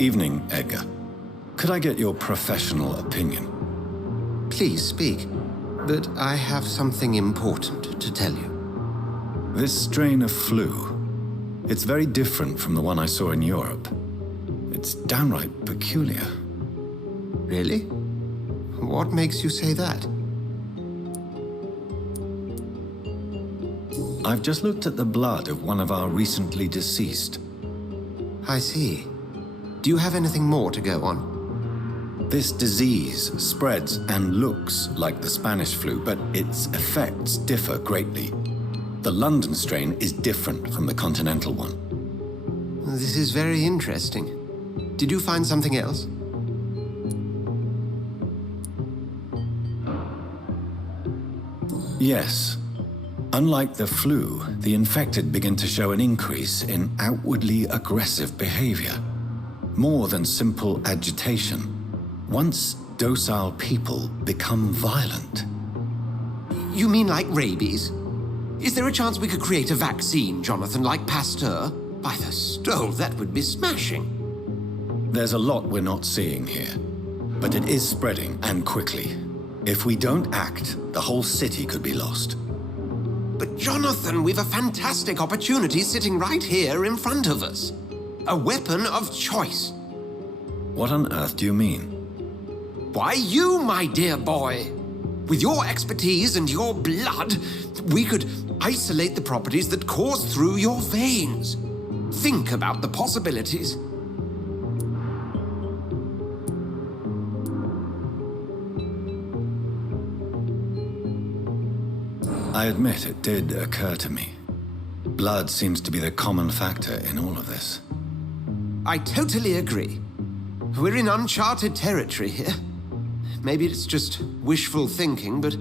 Evening, Edgar. Could I get your professional opinion? Please speak, but I have something important to tell you. This strain of flu, it's very different from the one I saw in Europe. It's downright peculiar. Really? What makes you say that? I've just looked at the blood of one of our recently deceased. I see. Do you have anything more to go on? This disease spreads and looks like the Spanish flu, but its effects differ greatly. The London strain is different from the continental one. This is very interesting. Did you find something else? Yes. Unlike the flu, the infected begin to show an increase in outwardly aggressive behavior. More than simple agitation. Once docile people become violent. You mean like rabies? Is there a chance we could create a vaccine, Jonathan, like Pasteur? By the stole, that would be smashing. There's a lot we're not seeing here, but it is spreading, and quickly. If we don't act, the whole city could be lost. But Jonathan, we've a fantastic opportunity sitting right here in front of us. A weapon of choice. What on earth do you mean? Why, you, my dear boy. With your expertise and your blood, we could isolate the properties that course through your veins. Think about the possibilities. I admit it did occur to me. Blood seems to be the common factor in all of this. I totally agree. We're in uncharted territory here. Maybe it's just wishful thinking, but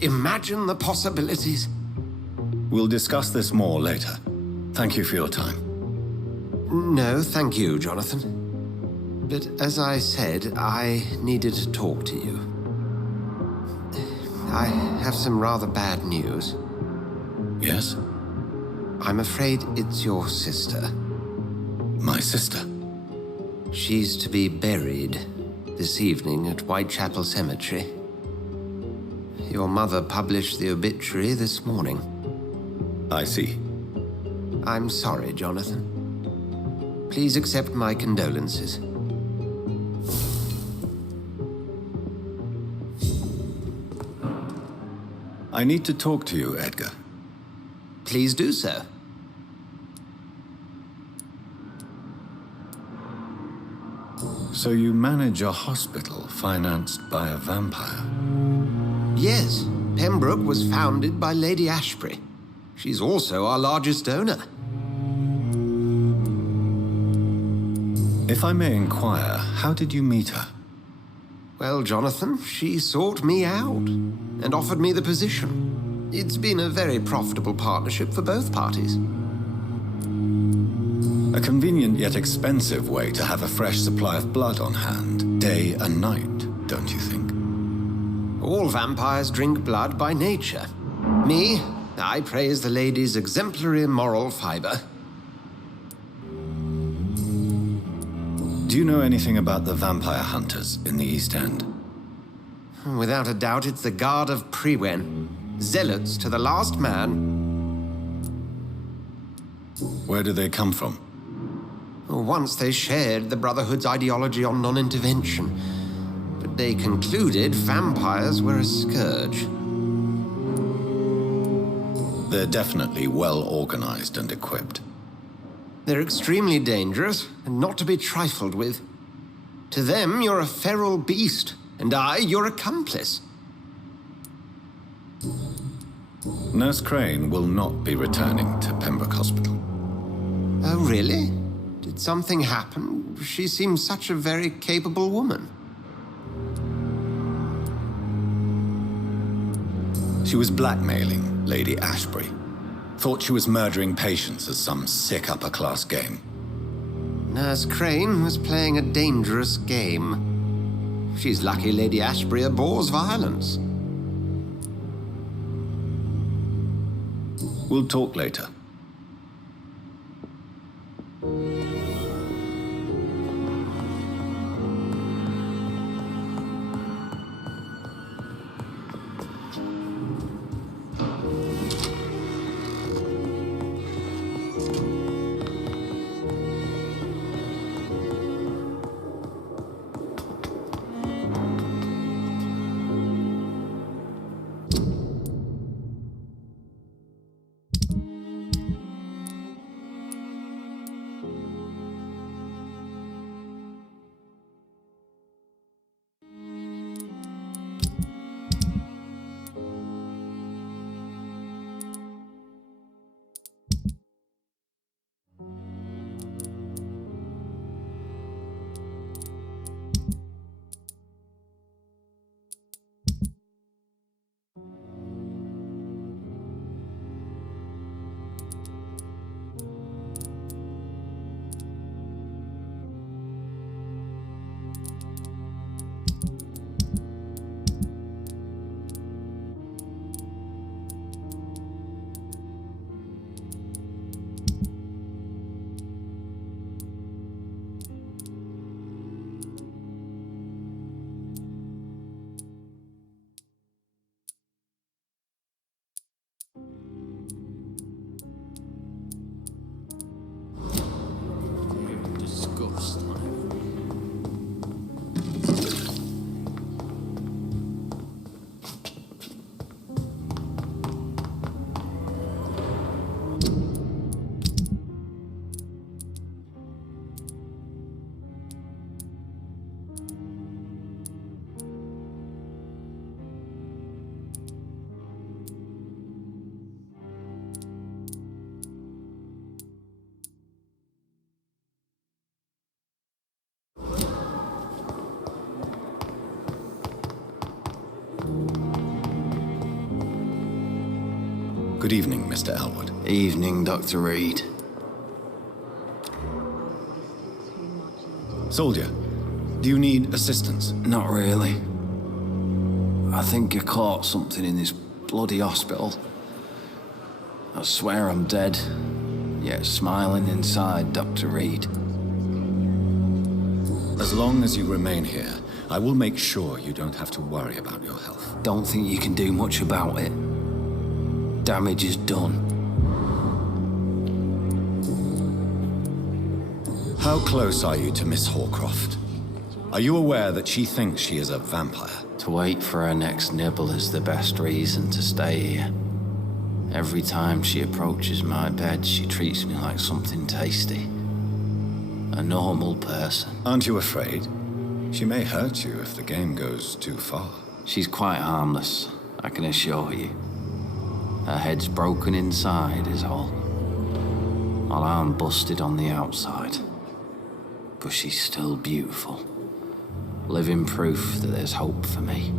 imagine the possibilities. We'll discuss this more later. Thank you for your time. No, thank you, Jonathan. But as I said, I needed to talk to you. I have some rather bad news. Yes? I'm afraid it's your sister. My sister? She's to be buried this evening at Whitechapel Cemetery. Your mother published the obituary this morning. I see. I'm sorry, Jonathan. Please accept my condolences. I need to talk to you, Edgar. Please do so. So you manage a hospital financed by a vampire? Yes, Pembroke was founded by Lady Ashbury. She's also our largest donor. If I may inquire, how did you meet her? Well, Jonathan, she sought me out and offered me the position. It's been a very profitable partnership for both parties. A convenient yet expensive way to have a fresh supply of blood on hand, day and night, don't you think? All vampires drink blood by nature. Me, I praise the lady's exemplary moral fiber. Do you know anything about the vampire hunters in the East End? Without a doubt, it's the Guard of Prewen. Zealots to the last man. Where do they come from? Once they shared the Brotherhood's ideology on non-intervention, but they concluded vampires were a scourge. They're definitely well organized and equipped. They're extremely dangerous and not to be trifled with. To them, you're a feral beast, and I, your accomplice. Nurse Crane will not be returning to Pembroke Hospital. Oh, really? Did something happen? She seems such a very capable woman. She was blackmailing Lady Ashbury. Thought she was murdering patients as some sick upper-class game. Nurse Crane was playing a dangerous game. She's lucky Lady Ashbury abhors violence. We'll talk later. Good evening, Mr. Elwood. Evening, Dr. Reed. Soldier, do you need assistance? Not really. I think I caught something in this bloody hospital. I swear I'm dead, yet smiling inside, Dr. Reed. As long as you remain here, I will make sure you don't have to worry about your health. Don't think you can do much about it. Damage is done. How close are you to Miss Horcroft? Are you aware that she thinks she is a vampire? To wait for her next nibble is the best reason to stay here. Every time she approaches my bed, she treats me like something tasty. A normal person. Aren't you afraid? She may hurt you if the game goes too far. She's quite harmless, I can assure you. Her head's broken inside is all. While I'm busted on the outside. But she's still beautiful. Living proof that there's hope for me.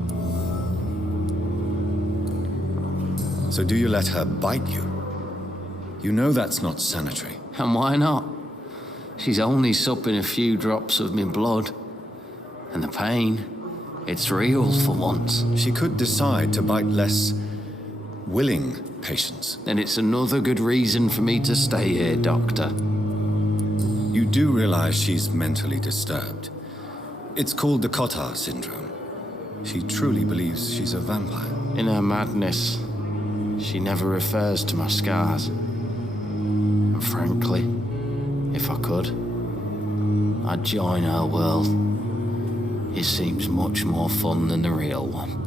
So do you let her bite you? You know that's not sanitary. And why not? She's only supping a few drops of me blood. And the pain, it's real for once. She could decide to bite less willing patients. Then it's another good reason for me to stay here, Doctor. You do realize she's mentally disturbed. It's called the Cotard syndrome. She truly believes she's a vampire. In her madness, she never refers to my scars. And frankly, if I could, I'd join her world. It seems much more fun than the real one.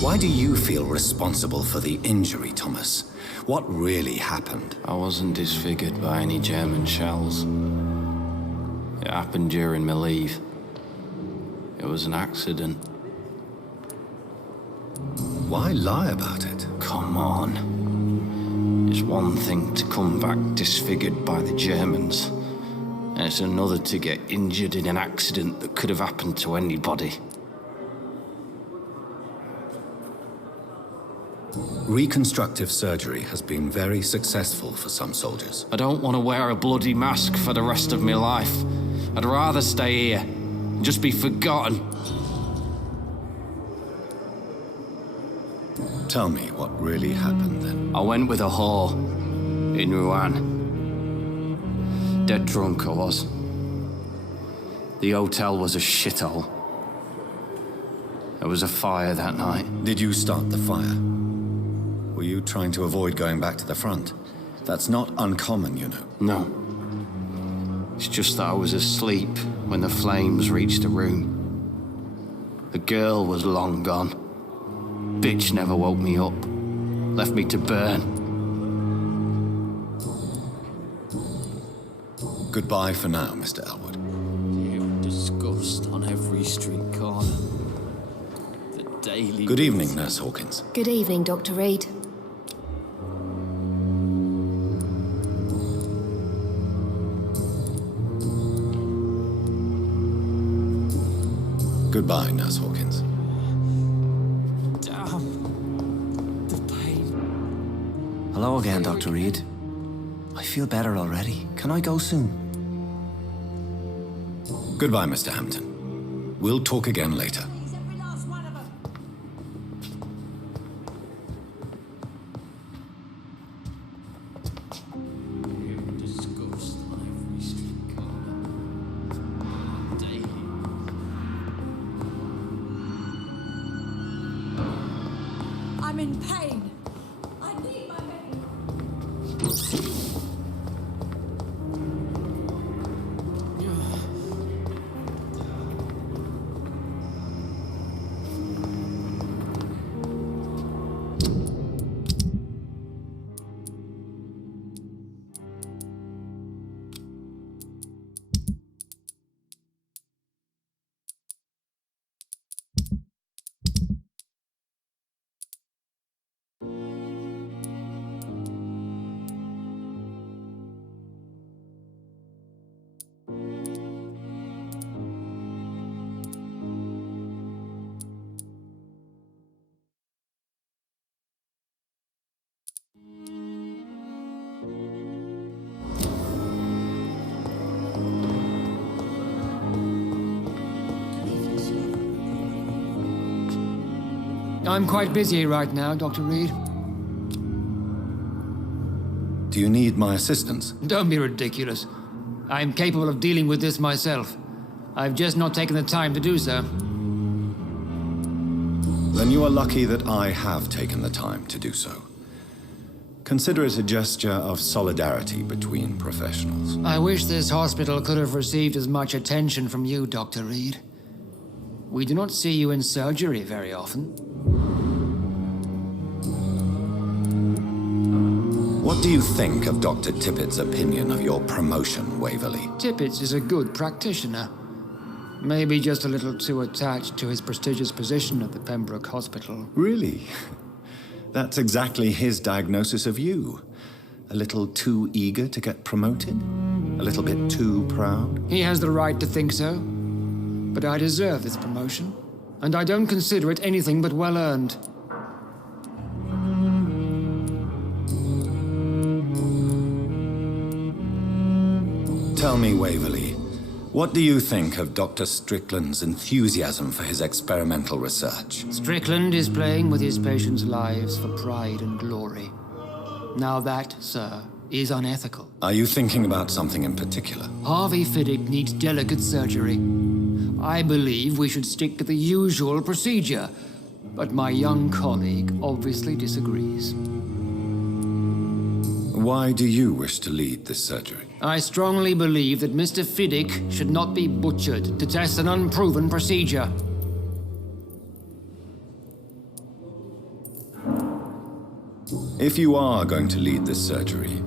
Why do you feel responsible for the injury, Thomas? What really happened? I wasn't disfigured by any German shells. It happened during my leave. It was an accident. Why lie about it? Come on. It's one thing to come back disfigured by the Germans, and it's another to get injured in an accident that could have happened to anybody. Reconstructive surgery has been very successful for some soldiers. I don't want to wear a bloody mask for the rest of my life. I'd rather stay here and just be forgotten. Tell me what really happened then. I went with a whore in Rouen. Dead drunk I was. The hotel was a shithole. There was a fire that night. Did you start the fire? Were you trying to avoid going back to the front? That's not uncommon, you know. No. It's just that I was asleep when the flames reached the room. The girl was long gone. Bitch never woke me up. Left me to burn. Goodbye for now, Mr. Elwood. You disgust on every street corner. The daily... Good evening, Nurse Hawkins. Good evening, Dr. Reed. Goodbye, Nurse Hawkins. Damn. The pain. Hello again, Dr. Reed. I feel better already. Can I go soon? Goodbye, Mr. Hampton. We'll talk again later. in pain. I need my medication. I'm quite busy right now, Dr. Reed. Do you need my assistance? Don't be ridiculous. I'm capable of dealing with this myself. I've just not taken the time to do so. Then you are lucky that I have taken the time to do so. Consider it a gesture of solidarity between professionals. I wish this hospital could have received as much attention from you, Dr. Reed. We do not see you in surgery very often. What do you think of Dr. Tippett's opinion of your promotion, Waverley? Tippett is a good practitioner. Maybe just a little too attached to his prestigious position at the Pembroke Hospital. Really? That's exactly his diagnosis of you. A little too eager to get promoted? A little bit too proud? He has the right to think so. But I deserve this promotion. And I don't consider it anything but well-earned. Tell me, Waverley, what do you think of Dr. Strickland's enthusiasm for his experimental research? Strickland is playing with his patients' lives for pride and glory. Now that, sir, is unethical. Are you thinking about something in particular? Harvey Fiddick needs delicate surgery. I believe we should stick to the usual procedure, but my young colleague obviously disagrees. Why do you wish to lead this surgery? I strongly believe that Mr. Fiddick should not be butchered to test an unproven procedure. If you are going to lead this surgery,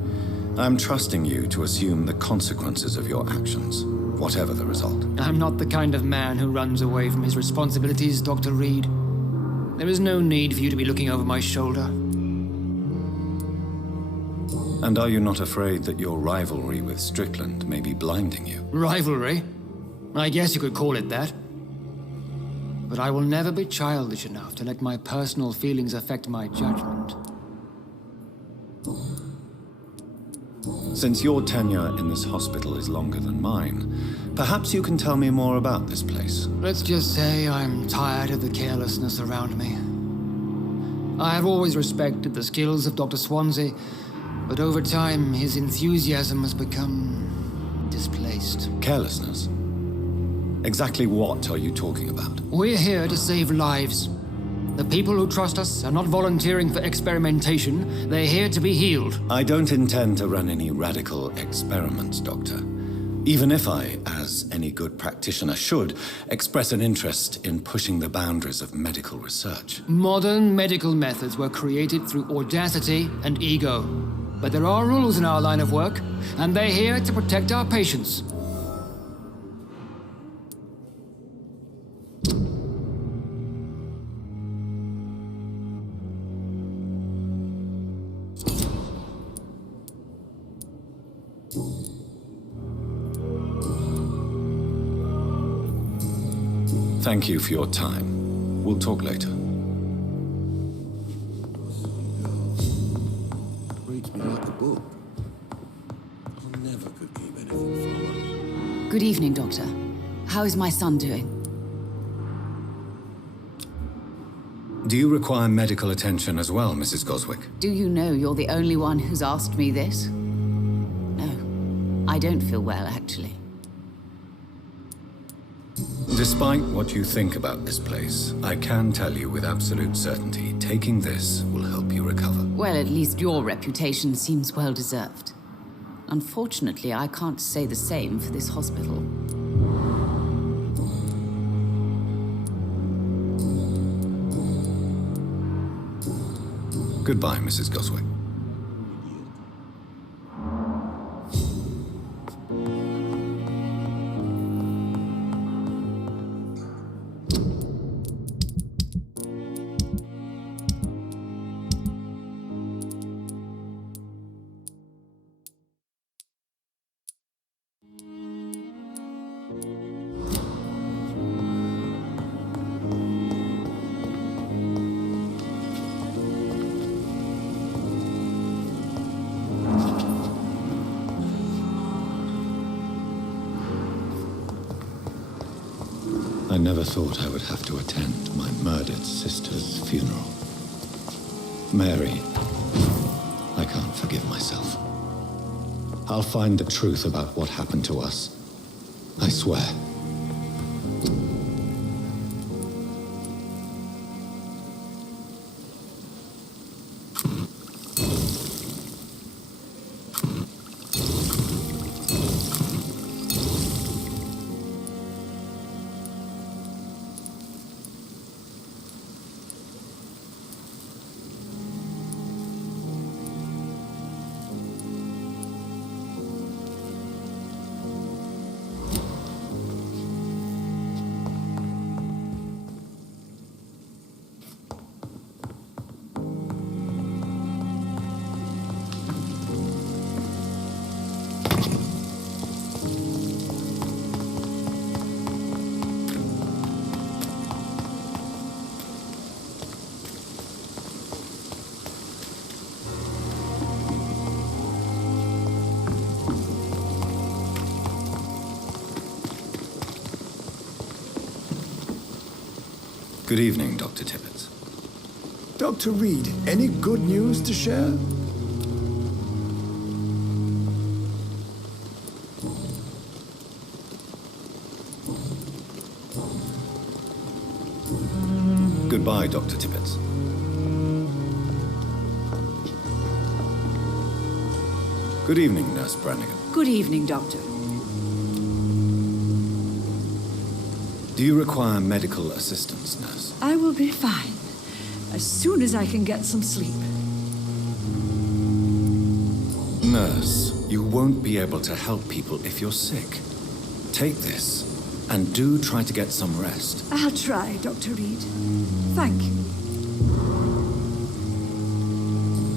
I'm trusting you to assume the consequences of your actions, whatever the result. I'm not the kind of man who runs away from his responsibilities, Dr. Reed. There is no need for you to be looking over my shoulder. And are you not afraid that your rivalry with Strickland may be blinding you? Rivalry? I guess you could call it that. But I will never be childish enough to let my personal feelings affect my judgment. Since your tenure in this hospital is longer than mine, perhaps you can tell me more about this place. Let's just say I'm tired of the carelessness around me. I have always respected the skills of Dr. Swansea, but over time, his enthusiasm has become displaced. Carelessness? Exactly what are you talking about? We're here to save lives. The people who trust us are not volunteering for experimentation. They're here to be healed. I don't intend to run any radical experiments, Doctor. Even if I, as any good practitioner should, express an interest in pushing the boundaries of medical research. Modern medical methods were created through audacity and ego. But there are rules in our line of work, and they're here to protect our patients. Thank you for your time. We'll talk later. Reads me like a book. I never could keep anything from her. Good evening, Doctor. How is my son doing? Do you require medical attention as well, Mrs. Goswick? Do you know you're the only one who's asked me this? No, I don't feel well, actually. Despite what you think about this place, I can tell you with absolute certainty taking this will help you recover. Well, at least your reputation seems well deserved. Unfortunately, I can't say the same for this hospital. Goodbye, Mrs. Goswick. I never thought I would have to attend my murdered sister's funeral. Mary, I can't forgive myself. I'll find the truth about what happened to us. I swear. Good evening, Dr. Tippett. Dr. Reed, any good news to share? Goodbye, Dr. Tippett. Good evening, Nurse Brannigan. Good evening, Doctor. Do you require medical assistance, nurse? I will be fine as soon as I can get some sleep. Nurse, you won't be able to help people if you're sick. Take this, and do try to get some rest. I'll try, Dr. Reed. Thank you.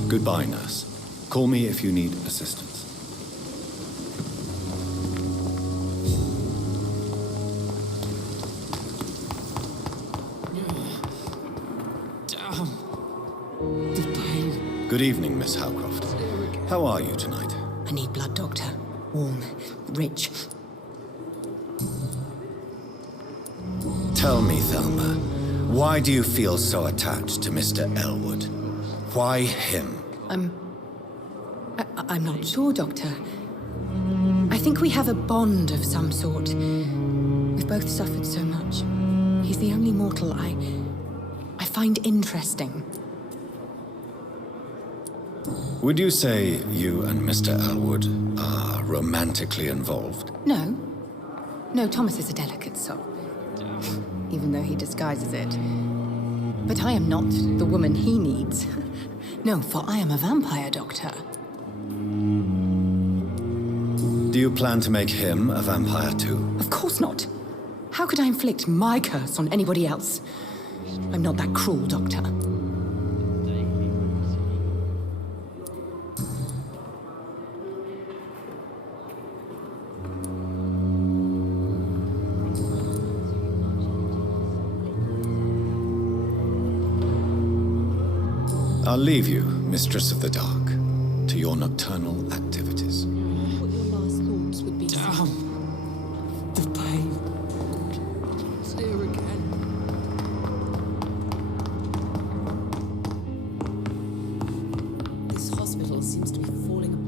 Goodbye, nurse. Call me if you need assistance. Good evening, Miss Howcroft. How are you tonight? I need blood, Doctor. Warm, rich. Tell me, Thelma, why do you feel so attached to Mr. Elwood? Why him? I'm not sure, Doctor. I think we have a bond of some sort. We've both suffered so much. He's the only mortal I find interesting. Would you say you and Mr. Elwood are romantically involved? No. No, Thomas is a delicate soul. Even though he disguises it. But I am not the woman he needs. No, for I am a vampire, Doctor. Do you plan to make him a vampire too? Of course not. How could I inflict my curse on anybody else? I'm not that cruel, Doctor. I'll leave you, Mistress of the Dark, to your nocturnal activities. What your last thoughts would be. The pain. It's there again. This hospital seems to be falling apart.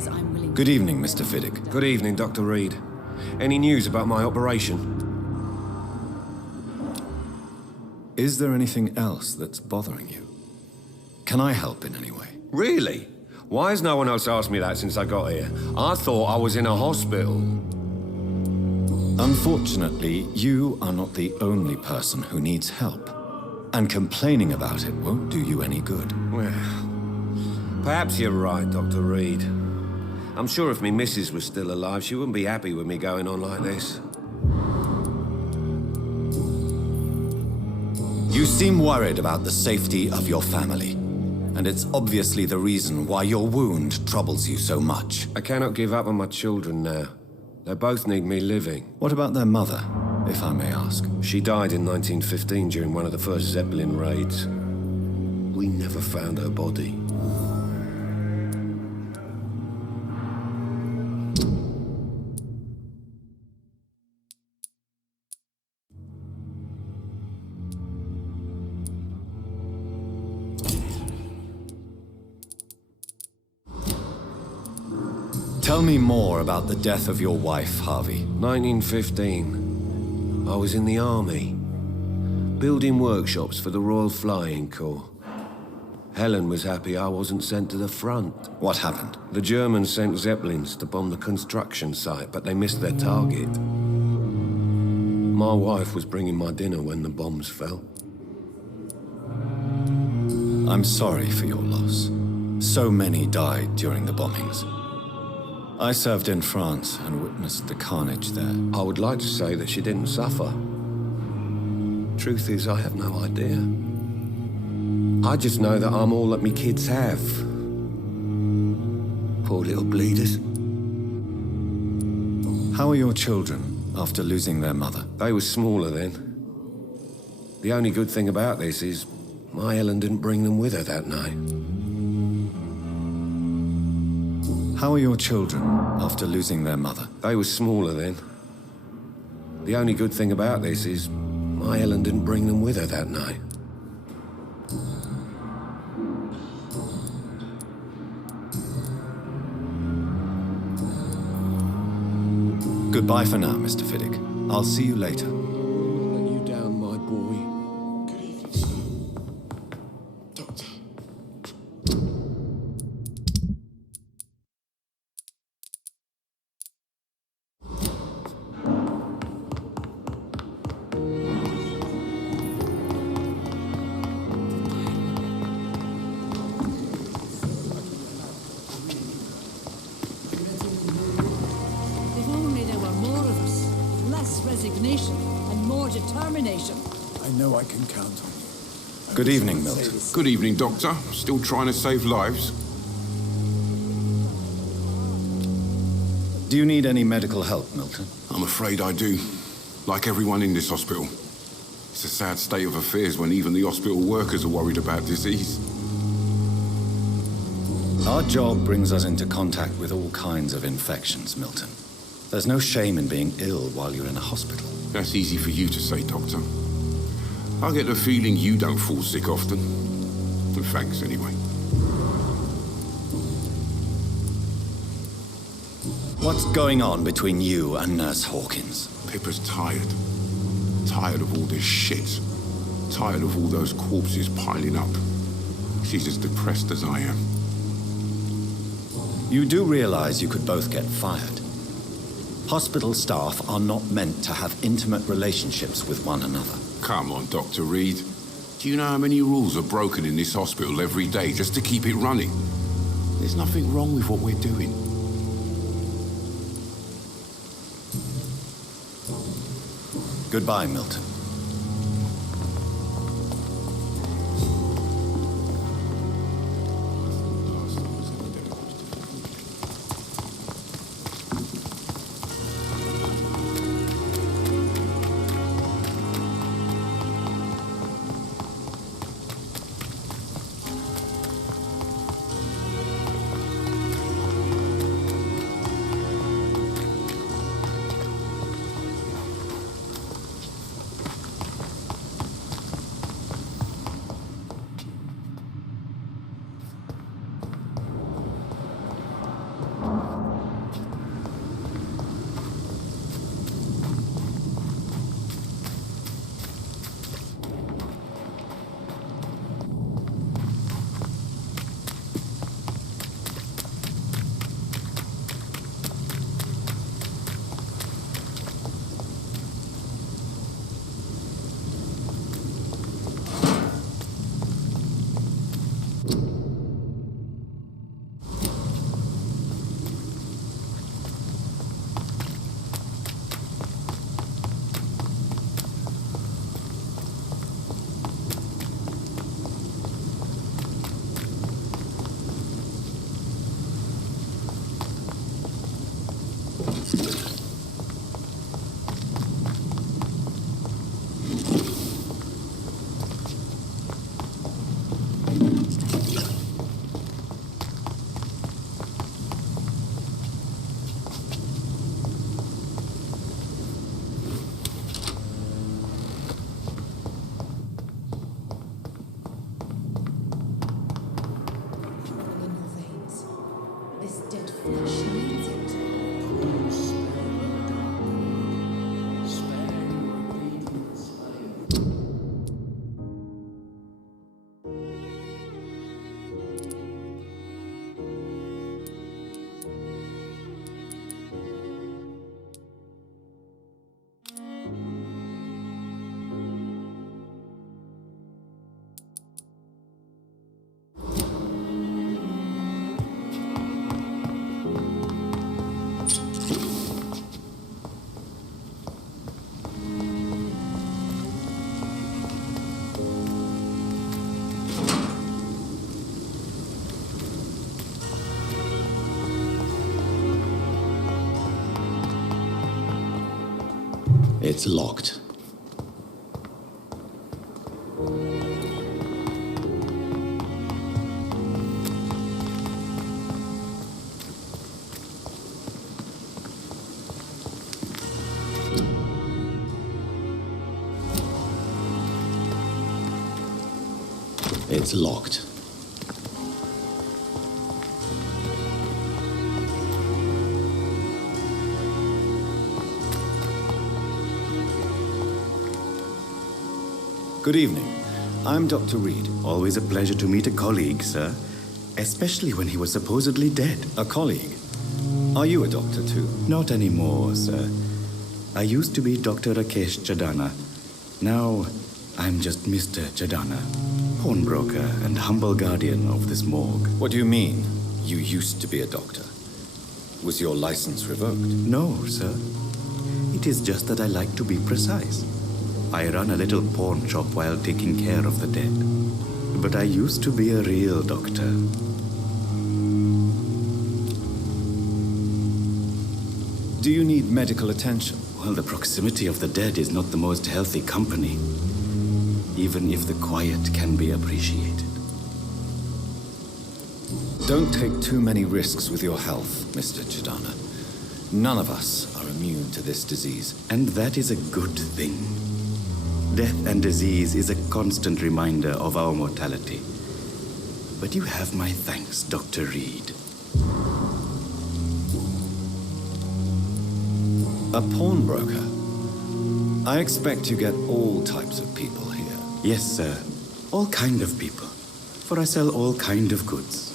is I'm willing. Good evening, Mr. Fiddick. Good evening, Dr. Reed. Any news about my operation? Is there anything else that's bothering you? Can I help in any way? Really? Why has no one else asked me that since I got here? I thought I was in a hospital. Unfortunately, you are not the only person who needs help. And complaining about it won't do you any good. Well, perhaps you're right, Dr. Reed. I'm sure if me missus was still alive, she wouldn't be happy with me going on like this. You seem worried about the safety of your family. And it's obviously the reason why your wound troubles you so much. I cannot give up on my children now. They both need me living. What about their mother, if I may ask? She died in 1915 during one of the first Zeppelin raids. We never found her body. Tell me more about the death of your wife, Harvey. 1915. I was in the army, building workshops for the Royal Flying Corps. Helen was happy I wasn't sent to the front. What happened? The Germans sent Zeppelins to bomb the construction site, but they missed their target. My wife was bringing my dinner when the bombs fell. I'm sorry for your loss. So many died during the bombings. I served in France and witnessed the carnage there. I would like to say that she didn't suffer. Truth is, I have no idea. I just know that I'm all that me kids have. Poor little bleeders. How are your children after losing their mother? They were smaller then. The only good thing about this is my Helen didn't bring them with her that night. How are your children after losing their mother? They were smaller then. The only good thing about this is my Helen didn't bring them with her that night. Goodbye for now, Mr. Fiddick. I'll see you later. Let you down, my boy. Good evening, sir. Doctor. If only there were more of us, with less resignation and more determination. I know I can count on you. Good evening, Milton. Good evening, Doctor. Still trying to save lives? Do you need any medical help, Milton? I'm afraid I do. Like everyone in this hospital. It's a sad state of affairs when even the hospital workers are worried about disease. Our job brings us into contact with all kinds of infections, Milton. There's no shame in being ill while you're in a hospital. That's easy for you to say, Doctor. I get the feeling you don't fall sick often. But thanks, anyway. What's going on between you and Nurse Hawkins? Pippa's tired. Tired of all this shit. Tired of all those corpses piling up. She's as depressed as I am. You do realize you could both get fired. Hospital staff are not meant to have intimate relationships with one another. Come on, Dr. Reed. Do you know how many rules are broken in this hospital every day just to keep it running? There's nothing wrong with what we're doing. Goodbye, Milton. It's locked. It's locked. Good evening. I'm Dr. Reed. Always a pleasure to meet a colleague, sir. Especially when he was supposedly dead. A colleague? Are you a doctor too? Not anymore, sir. I used to be Dr. Rakesh Chadana. Now, I'm just Mr. Chadana, pawnbroker and humble guardian of this morgue. What do you mean, you used to be a doctor? Was your license revoked? No, sir. It is just that I like to be precise. I run a little pawn shop while taking care of the dead. But I used to be a real doctor. Do you need medical attention? Well, the proximity of the dead is not the most healthy company, even if the quiet can be appreciated. Don't take too many risks with your health, Mr. Chadana. None of us are immune to this disease. And that is a good thing. Death and disease is a constant reminder of our mortality. But you have my thanks, Dr. Reed. A pawnbroker? I expect you get all types of people here. Yes, sir. All kind of people. For I sell all kind of goods.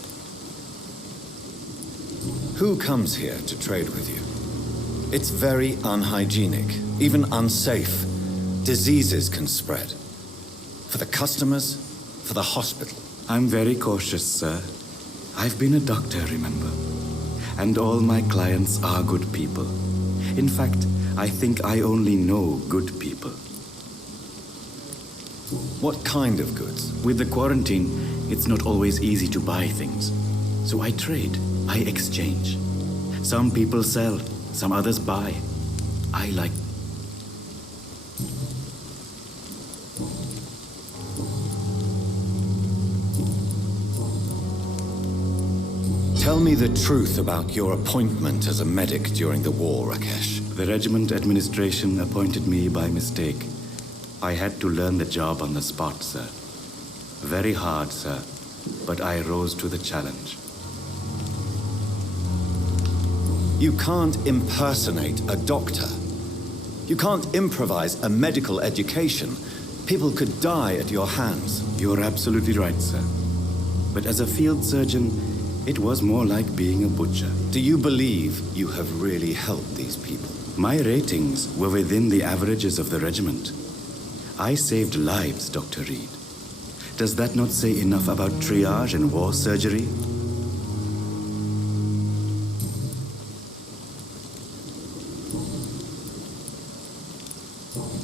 Who comes here to trade with you? It's very unhygienic, even unsafe. Diseases can spread. For the customers, for the hospital. I'm very cautious, sir. I've been a doctor, remember? And all my clients are good people. In fact, I think I only know good people. What kind of goods? With the quarantine, it's not always easy to buy things. So I trade, I exchange. Some people sell, some others buy. I like... Tell me the truth about your appointment as a medic during the war, Rakesh. The regiment administration appointed me by mistake. I had to learn the job on the spot, sir. Very hard, sir, but I rose to the challenge. You can't impersonate a doctor. You can't improvise a medical education. People could die at your hands. You're absolutely right, sir. But as a field surgeon, it was more like being a butcher. Do you believe you have really helped these people? My ratings were within the averages of the regiment. I saved lives, Dr. Reed. Does that not say enough about triage and war surgery?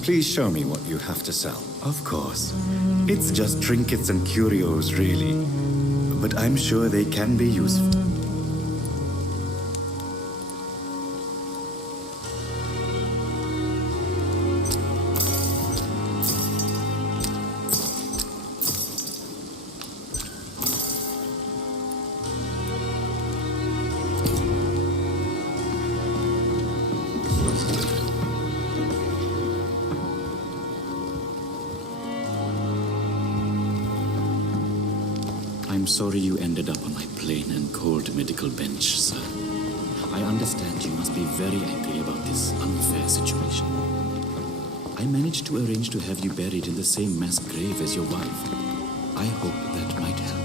Please show me what you have to sell. Of course. It's just trinkets and curios, really. But I'm sure they can be useful. I'm sorry you ended up on my plain and cold medical bench, sir. I understand you must be very angry about this unfair situation. I managed to arrange to have you buried in the same mass grave as your wife. I hope that might help.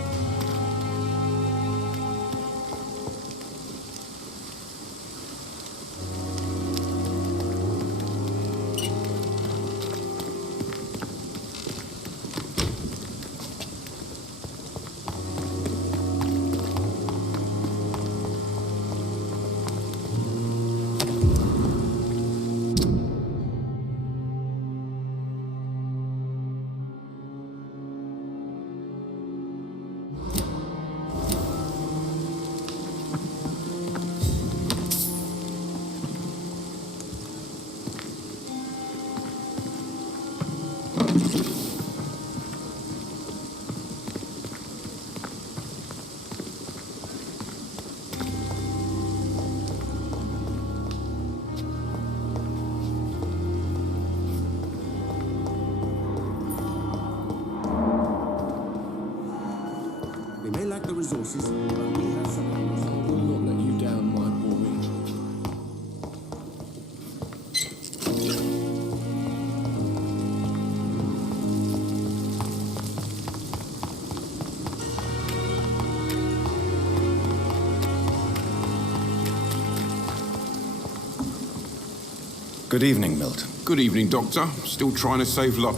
resources, but we have some. I will not let you down, my boy. Good evening, Milton. Good evening, Doctor. Still trying to save life.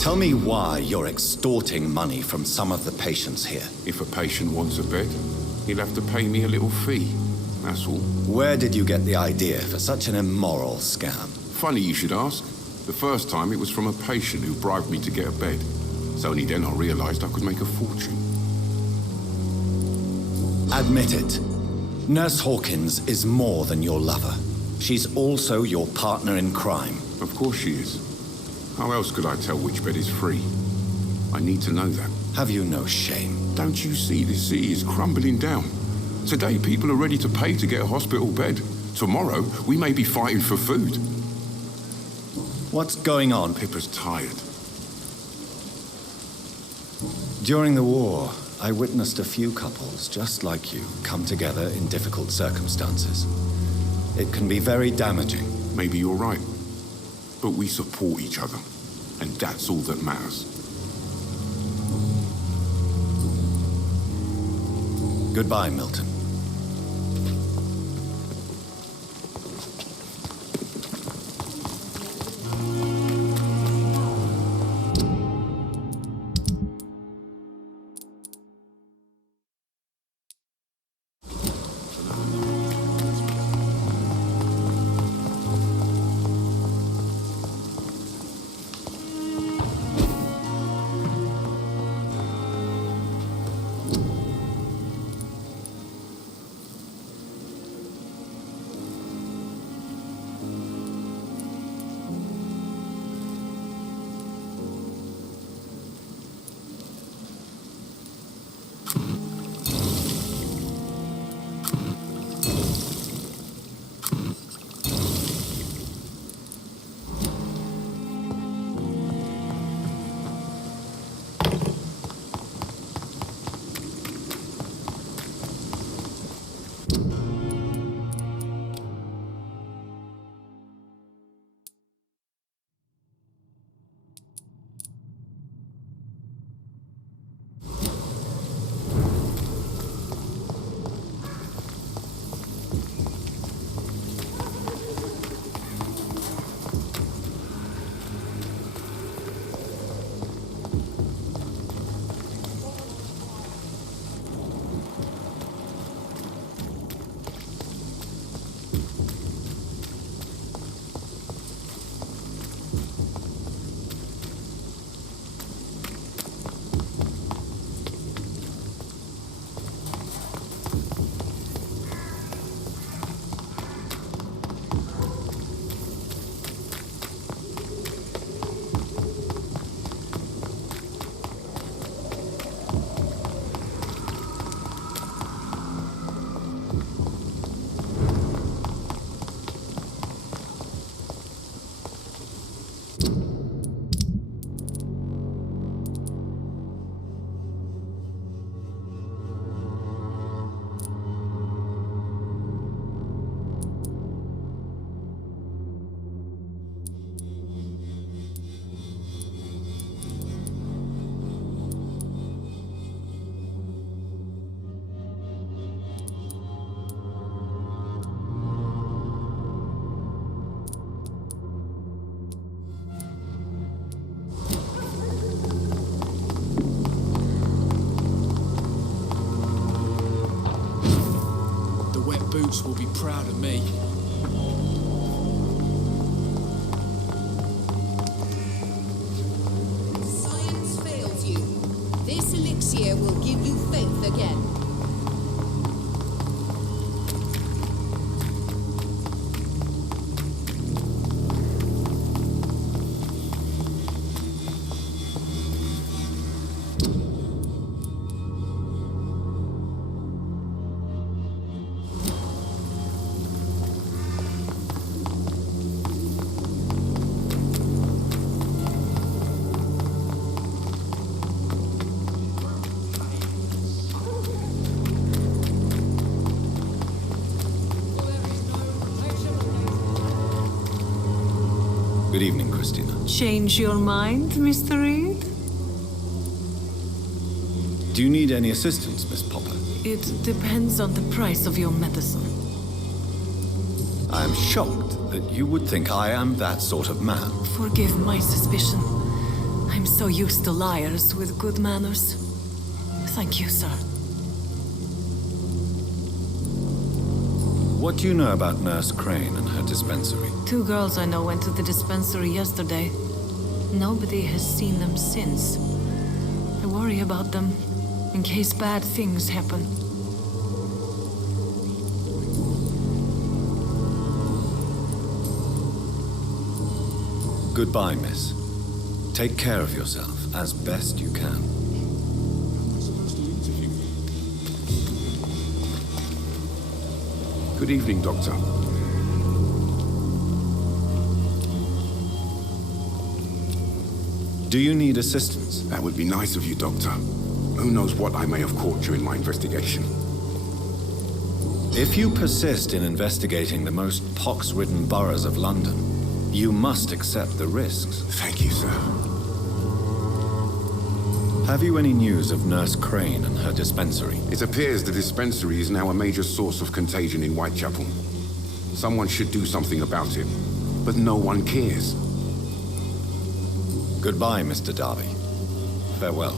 Tell me why you're extorting money from some of the patients here. If a patient wants a bed, he'll have to pay me a little fee. That's all. Where did you get the idea for such an immoral scam? Funny you should ask. The first time it was from a patient who bribed me to get a bed. It's only then I realized I could make a fortune. Admit it. Nurse Hawkins is more than your lover. She's also your partner in crime. Of course she is. How else could I tell which bed is free? I need to know that. Have you no shame? Don't you see this city is crumbling down? Today, people are ready to pay to get a hospital bed. Tomorrow, we may be fighting for food. What's going on? Pippa's tired. During the war, I witnessed a few couples, just like you, come together in difficult circumstances. It can be very damaging. Maybe you're right. But we support each other. And that's all that matters. Goodbye, Milton. Boots will be proud of me. Science fails you. This elixir will give you faith again. Good evening, Christina. Change your mind, Mr. Reed? Do you need any assistance, Miss Popper? It depends on the price of your medicine. I am shocked that you would think I am that sort of man. Forgive my suspicion. I'm so used to liars with good manners. Thank you, sir. What do you know about Nurse Crane and her dispensary? 2 girls I know went to the dispensary yesterday. Nobody has seen them since. I worry about them, in case bad things happen. Goodbye, miss. Take care of yourself as best you can. Good evening, Doctor. Do you need assistance? That would be nice of you, Doctor. Who knows what I may have caught during my investigation. If you persist in investigating the most pox-ridden boroughs of London, you must accept the risks. Thank you, sir. Have you any news of Nurse Crane and her dispensary? It appears the dispensary is now a major source of contagion in Whitechapel. Someone should do something about it, but no one cares. Goodbye, Mr. Darby. Farewell.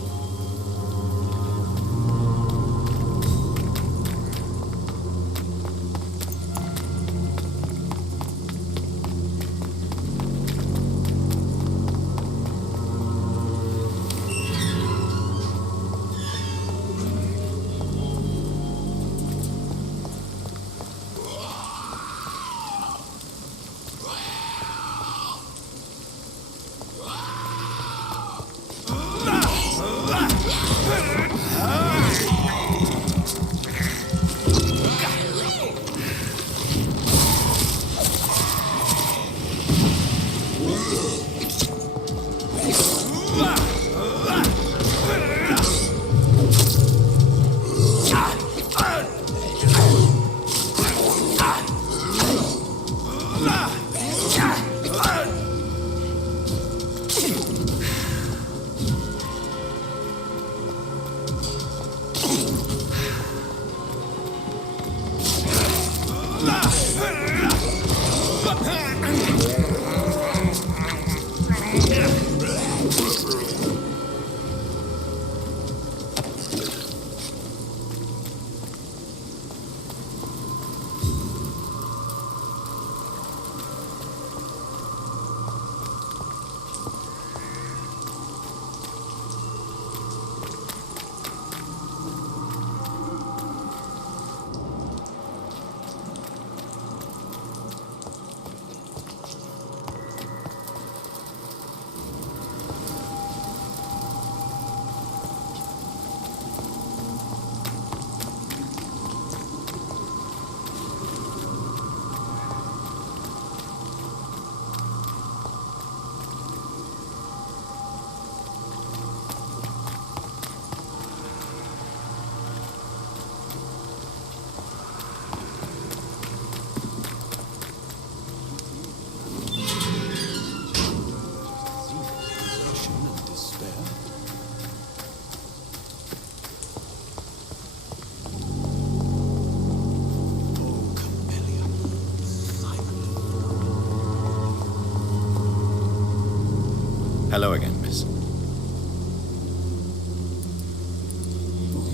Hello again, miss.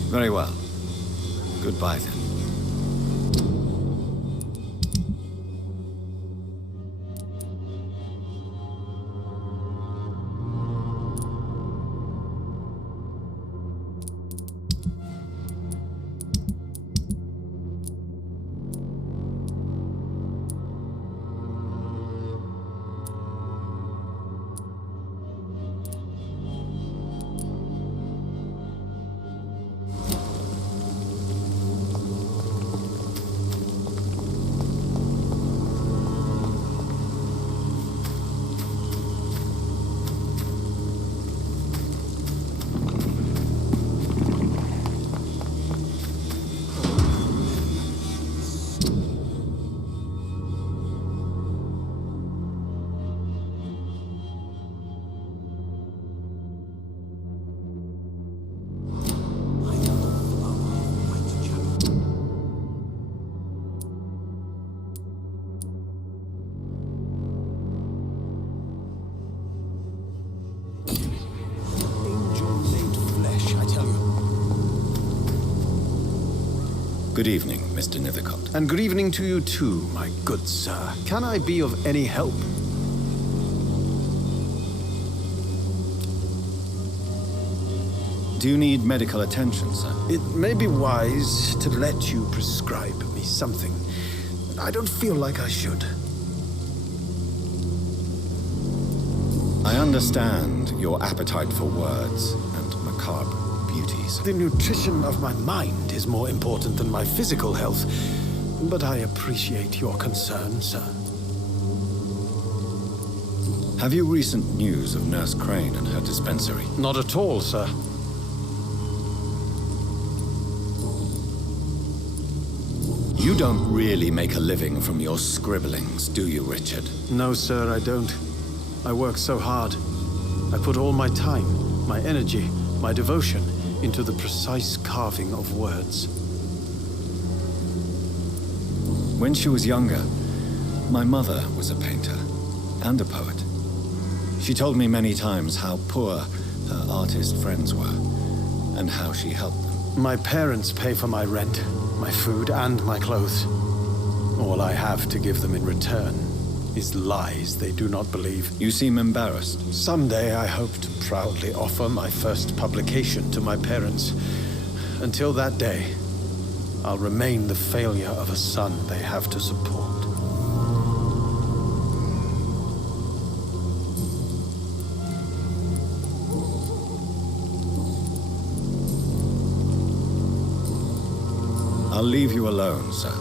Very well. Goodbye, then. Good evening, Mr. Nethercott. And good evening to you too, my good sir. Can I be of any help? Do you need medical attention, sir? It may be wise to let you prescribe me something. I don't feel like I should. I understand your appetite for words and macabre beauties. The nutrition of my mind is more important than my physical health, but I appreciate your concern, sir. Have you recent news of Nurse Crane and her dispensary? Not at all, sir. You don't really make a living from your scribblings, do you, Richard? No, sir, I don't. I work so hard. I put all my time, my energy, my devotion into the precise carving of words. When she was younger, my mother was a painter and a poet. She told me many times how poor her artist friends were and how she helped them. My parents pay for my rent, my food, and my clothes. All I have to give them in return is lies they do not believe. You seem embarrassed. Someday I hope to proudly offer my first publication to my parents. Until that day, I'll remain the failure of a son they have to support. I'll leave you alone, sir.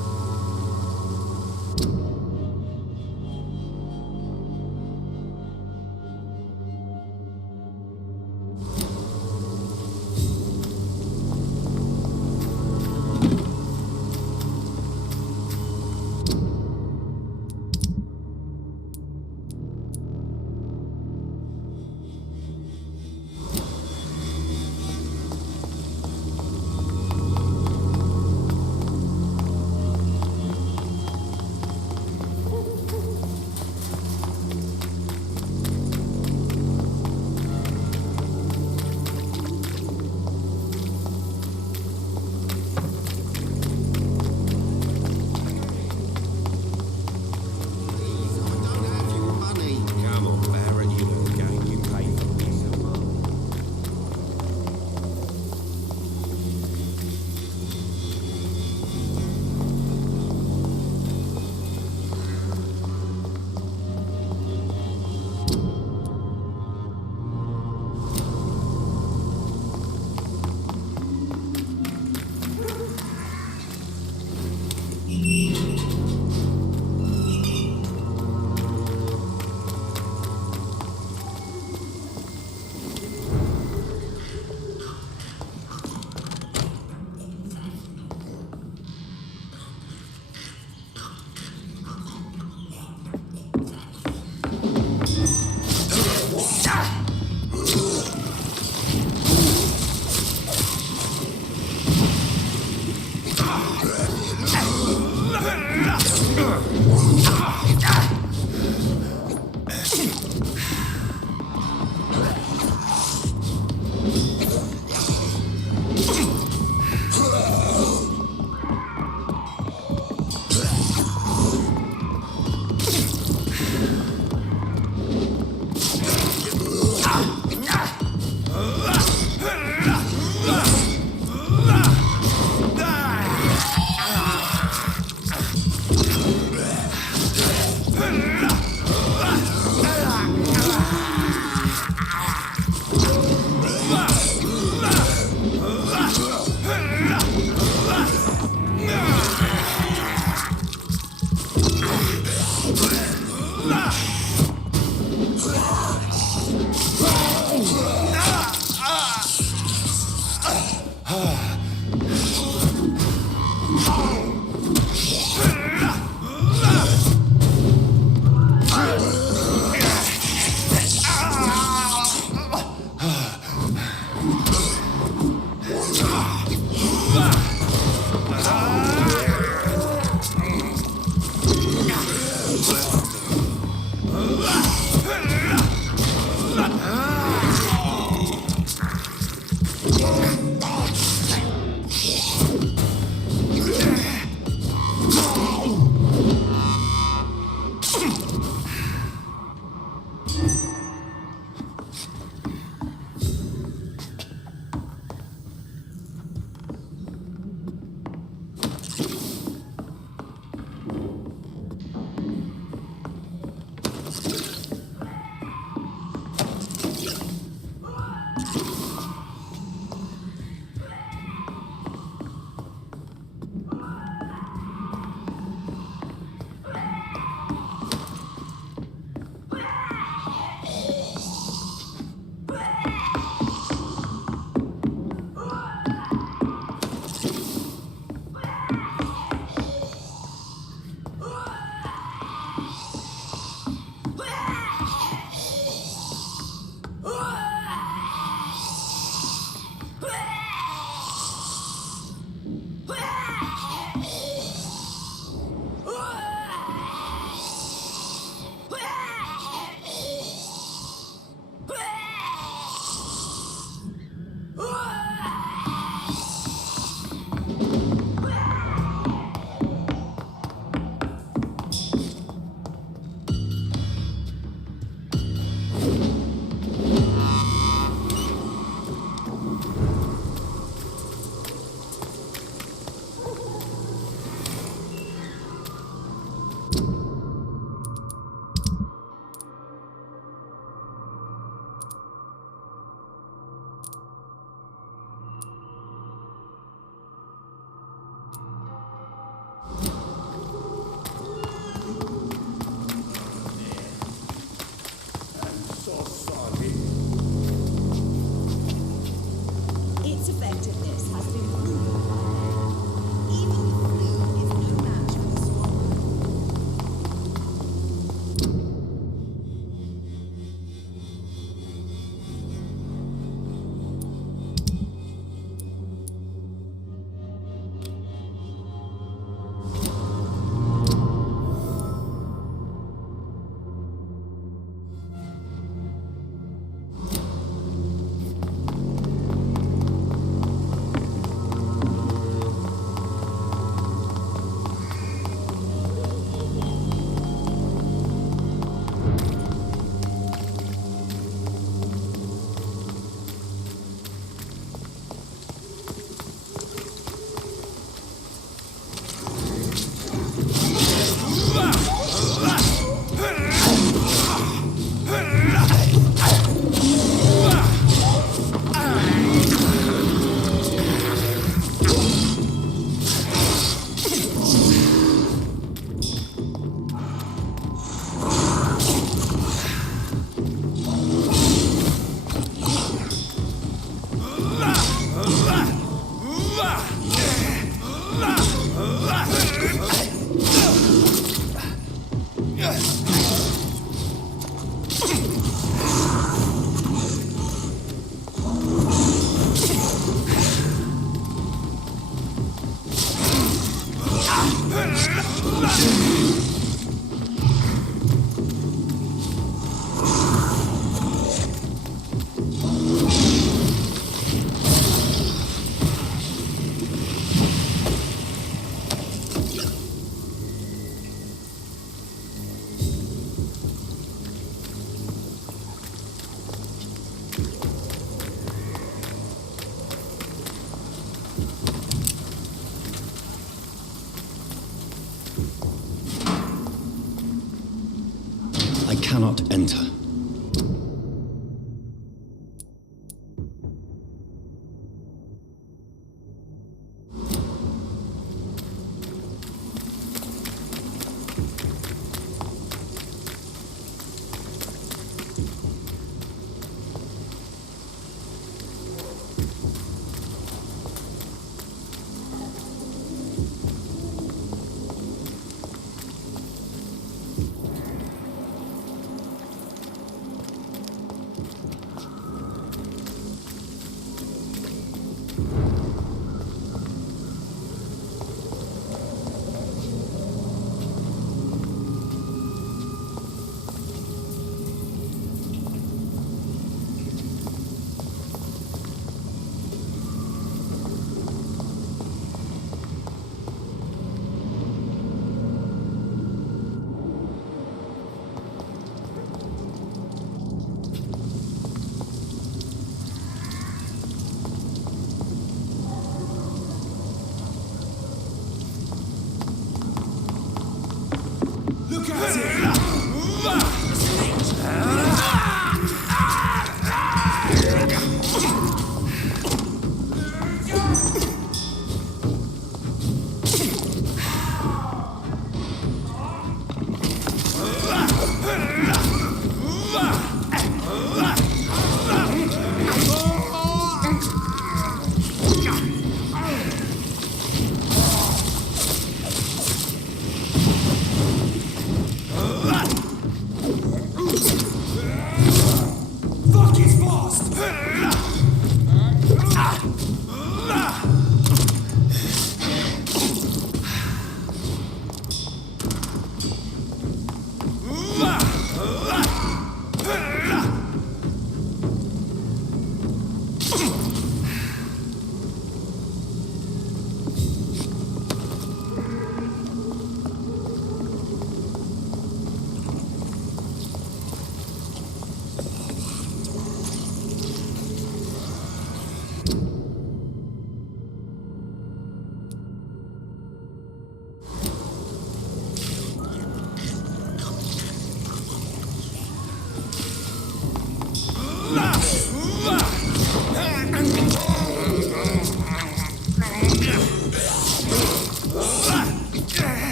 cannot enter.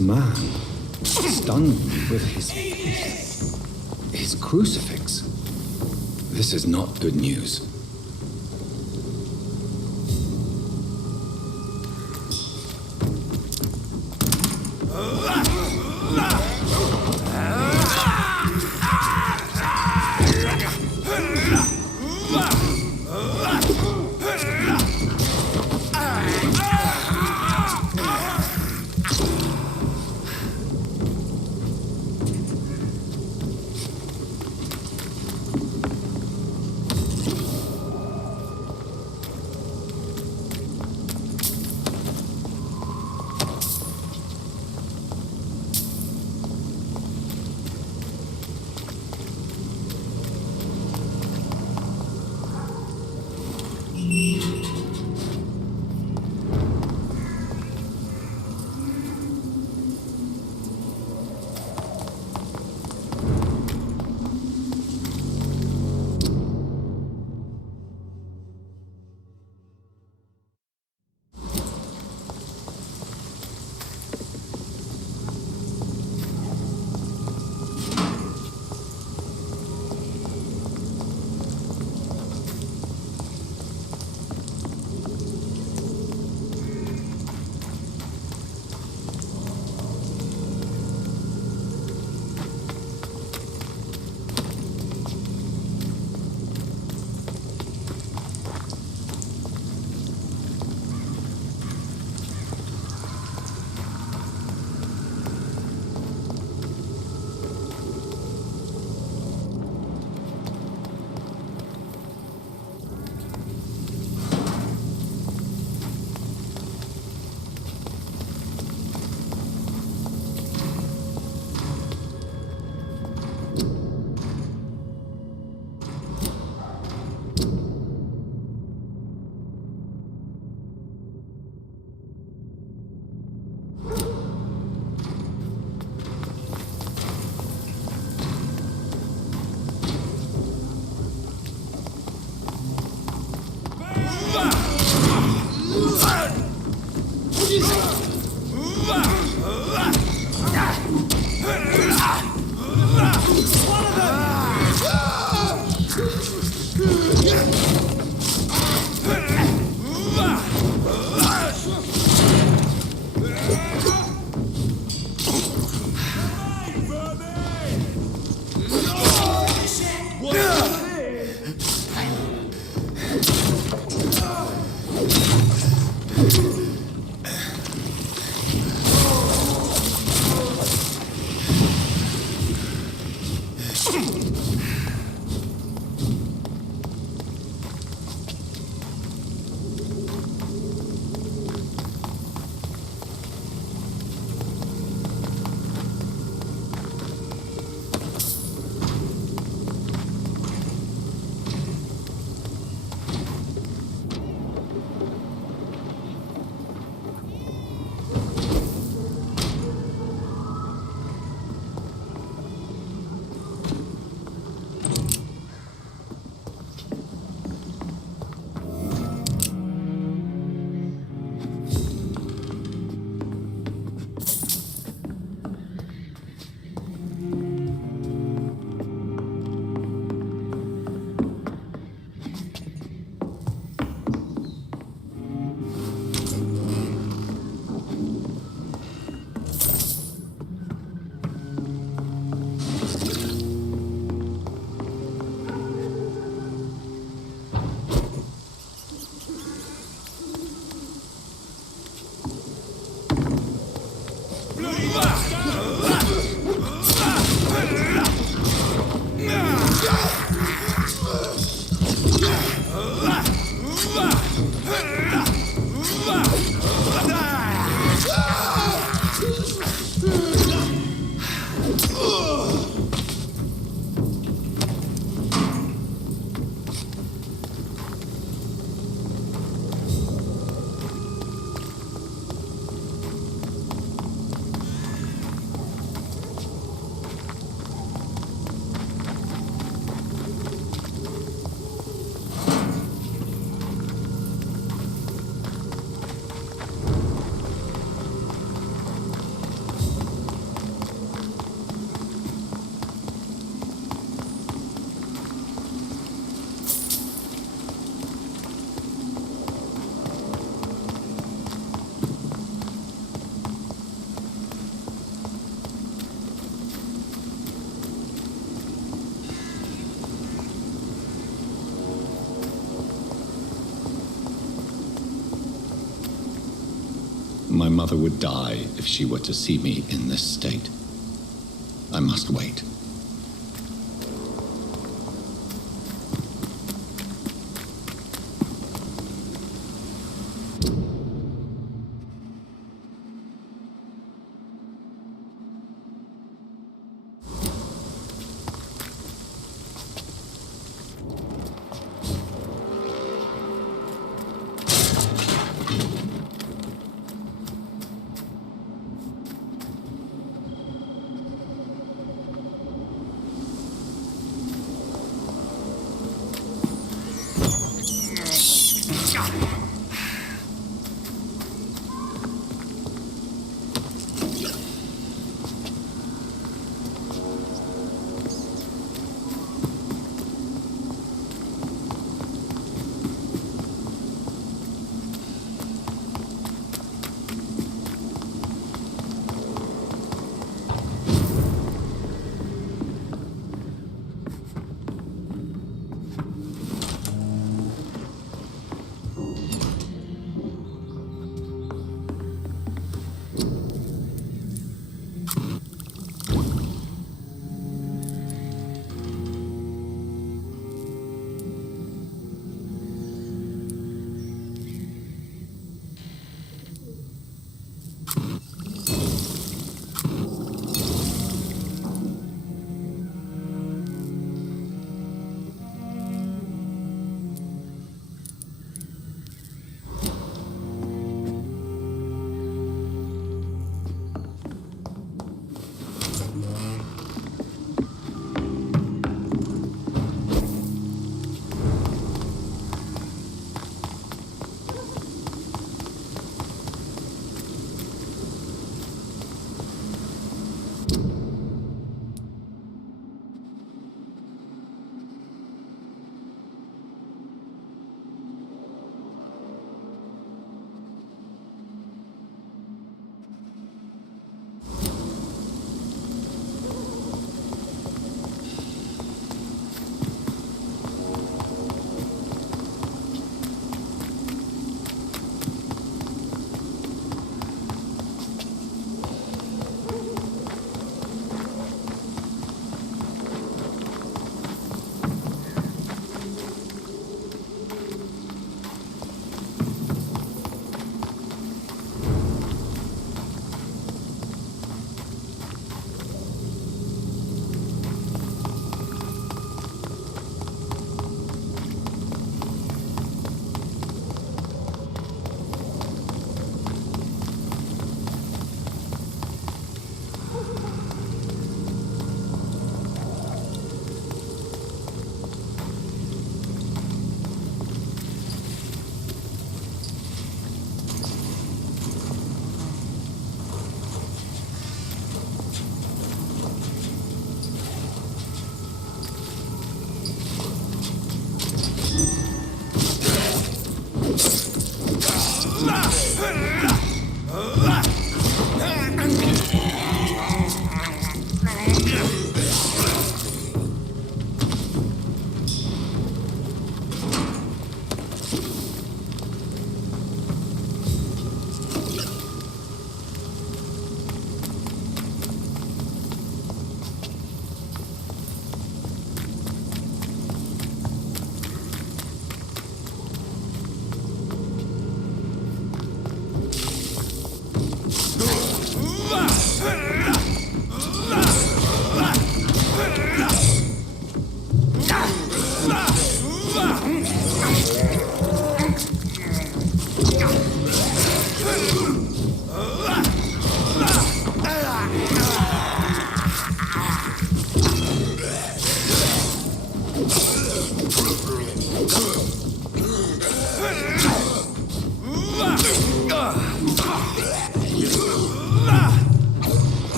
man stunned me with his crucifix. This is not good news. My mother would die if she were to see me in this state. I must wait.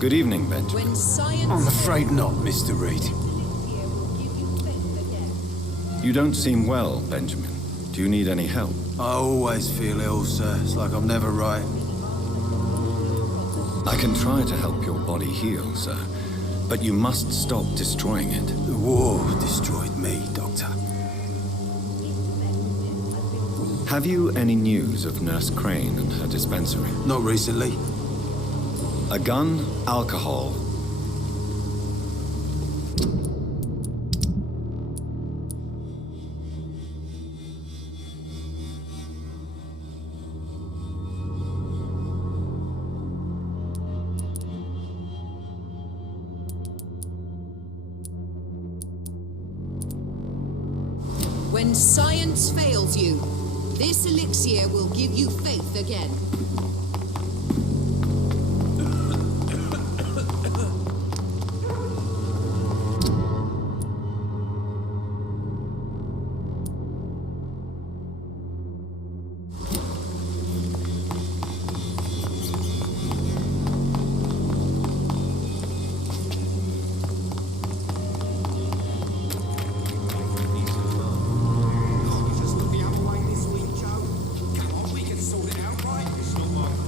Good evening, Benjamin. When science I'm afraid not, Mr. Reed. You don't seem well, Benjamin. Do you need any help? I always feel ill, sir. It's like I'm never right. I can try to help your body heal, sir. But you must stop destroying it. The war destroyed me, Doctor. Have you any news of Nurse Crane and her dispensary? Not recently. A gun, alcohol. When science fails you, this elixir will give you faith again. Come on, we can sort it out, right? It's not my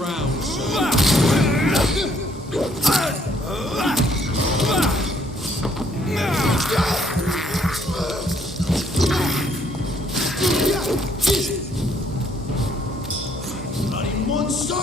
around, sir. Bloody monster!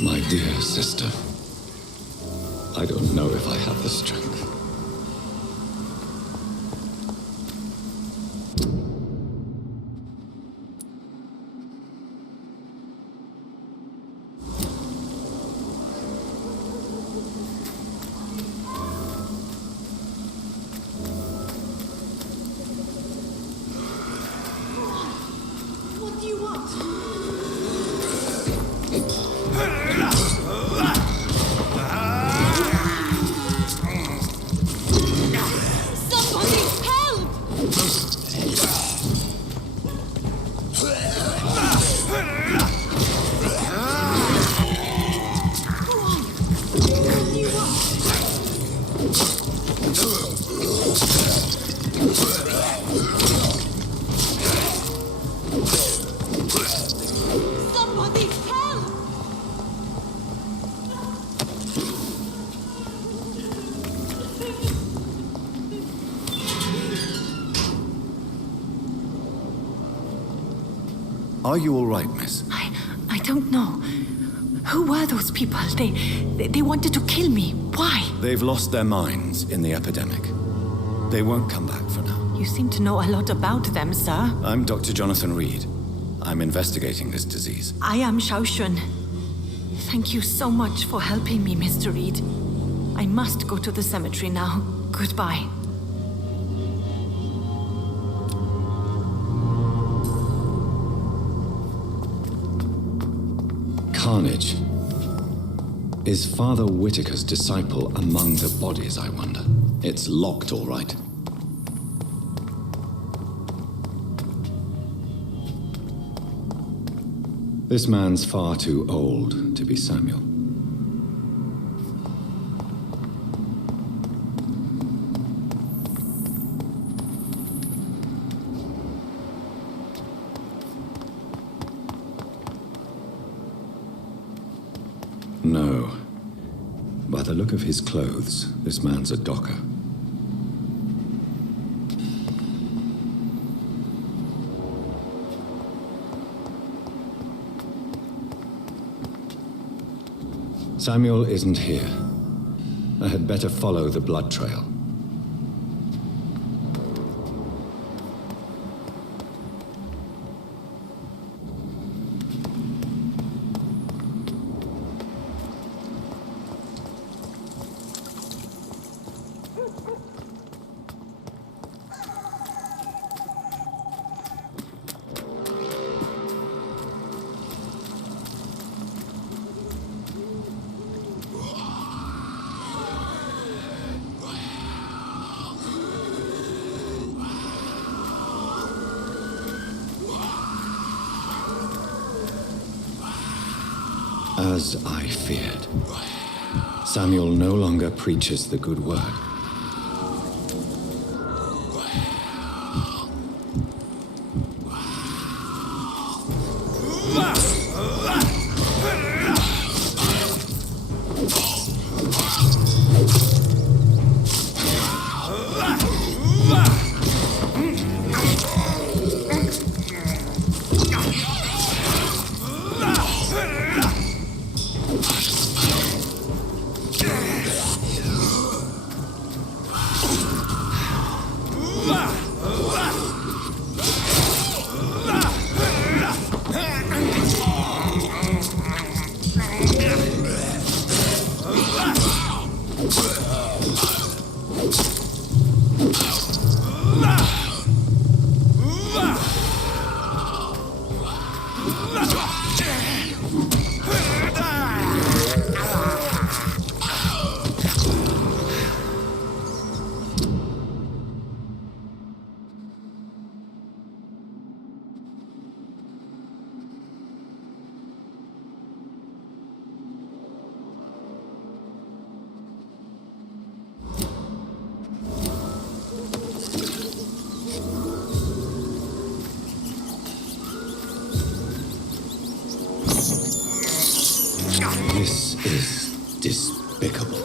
My dear sister, I don't know if I have the strength. What do you want? Somebody help! Somebody help! Are you all right, miss? I don't know. Who were those people? They wanted to kill me. Why? They've lost their minds in the epidemic. They won't come back for now. You seem to know a lot about them, sir. I'm Dr. Jonathan Reed. I'm investigating this disease. I am Xiaoxun. Thank you so much for helping me, Mr. Reed. I must go to the cemetery now. Goodbye. Carnage. Is Father Whitaker's disciple among the bodies, I wonder? It's locked, all right. This man's far too old to be Samuel. No. By the look of his clothes, this man's a docker. Samuel isn't here. I had better follow the blood trail. As I feared. Samuel no longer preaches the good word. This is despicable.